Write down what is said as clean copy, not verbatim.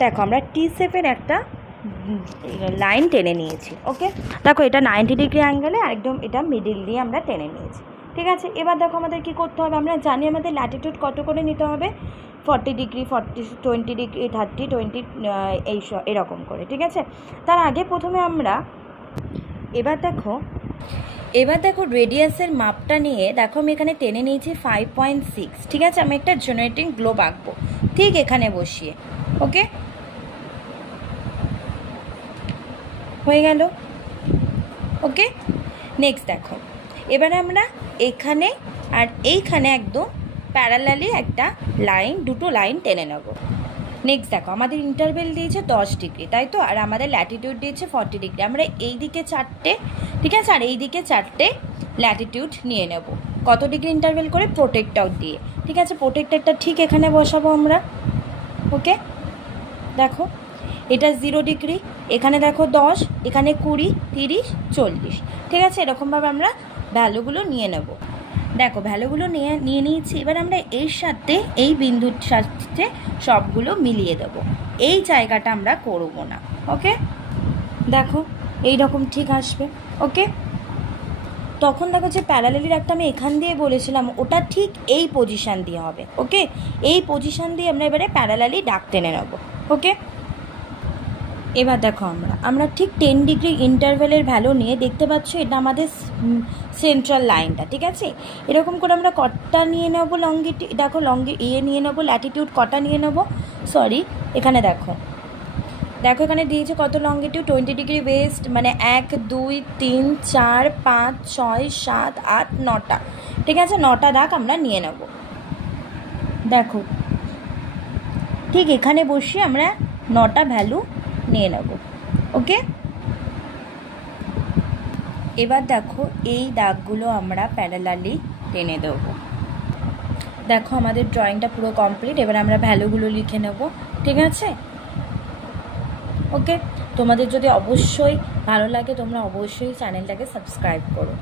দেখো আমরা টি শেপের একটা লাইন টেনে নিয়েছি। ওকে, দেখো এটা 90 ডিগ্রি অ্যাঙ্গেলে একদম এটা মিডিল দিয়ে আমরা টেনে নিয়েছি। ঠিক আছে, এবার দেখো আমাদের কী করতে হবে, আমরা জানি আমাদের ল্যাটিটিউড কত করে নিতে হবে, 40 ডিগ্রি, 20 ডিগ্রি, 30, 20 এরকম করে। ঠিক আছে, তার আগে প্রথমে আমরা এবার দেখো রেডিয়াসের মাপটা নিয়ে দেখো আমি এখানে টেনে নিয়েছি 5.6। ঠিক আছে, আমি একটা জেনারেটিং গ্লোব আঁকবো ঠিক এখানে বসিয়ে। ওকে, হয়ে গেল। ওকে, নেক্সট দেখো এবারে আমরা এখানে আর এইখানে একদম প্যারালালি একটা লাইন, দুটো লাইন টেনে নেব। নেক্সট দেখো আমাদের ইন্টারভেল দিয়েছে 10 ডিগ্রি, তাই তো, আর আমাদের ল্যাটিটিউড দিয়েছে 40 ডিগ্রি। আমরা এই দিকে 4টে, ঠিক আছে, আর এই দিকে 4টে ল্যাটিটিউড নিয়ে নেব। কত ডিগ্রি ইন্টারভেল করে? প্রোটেক্টর দিয়ে। ঠিক আছে, প্রোটেক্টরটা ঠিক এখানে বসাবো আমরা। ওকে, দেখো এটা 0 ডিগ্রি, এখানে দেখো 10, এখানে 20, 30, 40। ঠিক আছে, এরকমভাবে আমরা ভ্যালুগুলো নিয়ে নেব। দেখো ভ্যালুগুলো নিয়ে নিয়েছি। এবার আমরা এর সাথে এই বিন্দুর সাথে সবগুলো মিলিয়ে দেব, এই জায়গাটা আমরা করব না। ওকে, দেখো এই রকম ঠিক আসবে। ওকে, তখন দেখো যে প্যারালালি একটা আমি এখান দিয়ে বলেছিলাম, ওটা ঠিক এই পজিশান দিয়ে হবে। ওকে, এই পজিশান দিয়ে আমরা এবারে প্যারালালি দাগ টেনে নেব। ওকে, এবার দেখো আমরা ঠিক 10 ডিগ্রি ইন্টারভেলের ভ্যালু নিয়ে দেখতে পাচ্ছ এটা আমাদের সেন্ট্রাল লাইনটা। ঠিক আছে, এরকম করে আমরা কটা নিয়ে নেবো দেখো নিয়ে নেবো ল্যাটিটিউড কটা নিয়ে নেবো, সরি এখানে দেখো এখানে দিয়েছে কত লঙ্গিটিউড, 20 ডিগ্রি ওয়েস্ট, মানে 1 2 3 4 5 6 7 8 9টা। ঠিক আছে, 9টা দাগ আমরা নিয়ে নেব। দেখো ঠিক এখানে বসিয়ে আমরা 9টা ভ্যালু নিয়ে নেব। ওকে, এবার দেখো এই দাগগুলো আমরা প্যারালালি টেনে দেব। দেখো আমাদের ড্রয়িংটা পুরো কমপ্লিট। এবার আমরা ভ্যালুগুলো লিখে নেব। ঠিক আছে, ওকে, তোমাদের যদি অবশ্যই ভালো লাগে তোমরা অবশ্যই চ্যানেলটাকে সাবস্ক্রাইব করো।